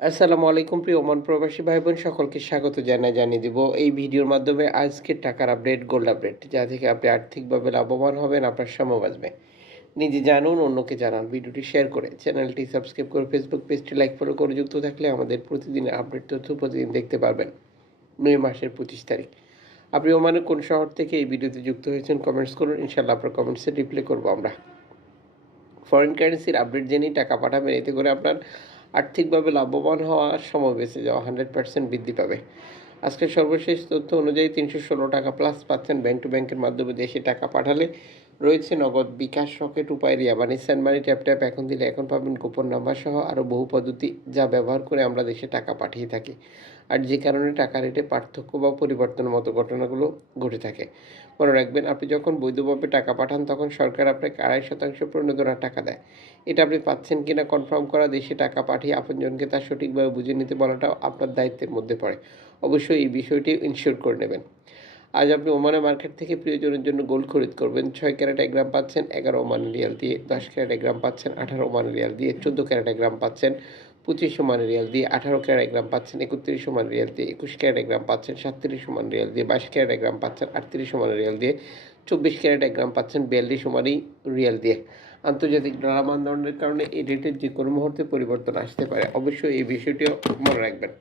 আসসালামু আলাইকুম প্রিয় ওমান প্রবাসী ভাই বোন সকলকে স্বাগত জানাই, জানিয়ে দিব এই ভিডিওর মাধ্যমে আজকের টাকার আপডেট গোল্ড আপডেট যা থেকে আপনি আর্থিকভাবে লাভবান হবেন, আপনার সময় বাঁচবে। নিজে জানুন, অন্যকে জানান, ভিডিওটি শেয়ার করে। চ্যানেলটি সাবস্ক্রাইব করে ফেসবুক পেজটি লাইক ফলো করে যুক্ত থাকলে আমাদের প্রতিদিনের আপডেট তথ্য প্রতিদিন দেখতে পারবেন। মে মাসের পঁচিশ তারিখ। আপনি ওমানের কোন শহর থেকে এই ভিডিওতে যুক্ত হয়েছেন কমেন্টস করুন ইনশাল্লাহ আপনার কমেন্টসে রিপ্লাই করব আমরা। ফরেন কারেন্সির আপডেট জেনেই টাকা পাঠাবেন, এতে করে আপনার আর্থিকভাবে লাভবান হওয়ার সময় বেঁচে যাওয়া হান্ড্রেড পার্সেন্ট বৃদ্ধি পাবে। আজকের সর্বশেষ তথ্য অনুযায়ী তিনশো ষোলো টাকা প্লাস পাচ্ছেন ব্যাংক টু ব্যাংকের মাধ্যমে দেশে টাকা পাঠালে। রয়েছে নগদ বিকাশ রকেট উপায় রিয়া মানে স্যান্ড মানি ট্যাপ ট্যাপ এখন দিলে এখন পাবেন গোপন নাম্বার সহ আরও বহু পদ্ধতি যা ব্যবহার করে আমরা দেশে টাকা পাঠিয়ে থাকি। আর যে কারণে টাকা রেটে পার্থক্য বা পরিবর্তনের মতো ঘটনাগুলো ঘটে থাকে। মনে রাখবেন, আপনি যখন বৈধভাবে টাকা পাঠান, তখন সরকার আপনাকে আড়াই শতাংশ প্রণোদনার টাকা দেয়। এটা আপনি পাচ্ছেন কিনা কনফার্ম করা দেশে টাকা পাঠিয়ে আপনজনকে তা সঠিকভাবে বুঝে নিতে বলাটাও আপনার দায়িত্বের মধ্যে পড়ে। অবশ্যই এই বিষয়টি ইনশিওর করে নেবেন। আজ আপনি ওমানের মার্কেট থেকে প্রিয়জনের জন্য গোল্ড খরিদ করবেন। ছয় ক্যারেট এক গ্রাম পাচ্ছেন, এগারো ওমান রিয়াল দিয়ে, দশ ক্যারেট এক গ্রাম পাচ্ছেন, আঠারো ওমান রিয়াল দিয়ে, চোদ্দ ক্যারেট এক গ্রাম পাচ্ছেন, পঁচিশ ওমান রিয়াল দিয়ে, আঠারো ক্যারেট গ্রাম পাচ্ছেন, একত্রিশ ওমান রিয়াল দিয়ে, একুশ ক্যারেট এক গ্রাম পাচ্ছেন, সাতত্রিশ ওমান রিয়াল দিয়ে, বাইশ ক্যারেট এক গ্রাম পাচ্ছেন, আটত্রিশ ওমান রিয়াল দিয়ে, চব্বিশ ক্যারেট গ্রাম পাচ্ছেন, বিয়াল্লিশ ওমানই রিয়াল দিয়ে। আন্তর্জাতিক ডলার মানদণ্ডের কারণে এই রেটের যে কোনো মুহূর্তে পরিবর্তন আসতে পারে। অবশ্যই এই বিষয়টিও মনে রাখবেন।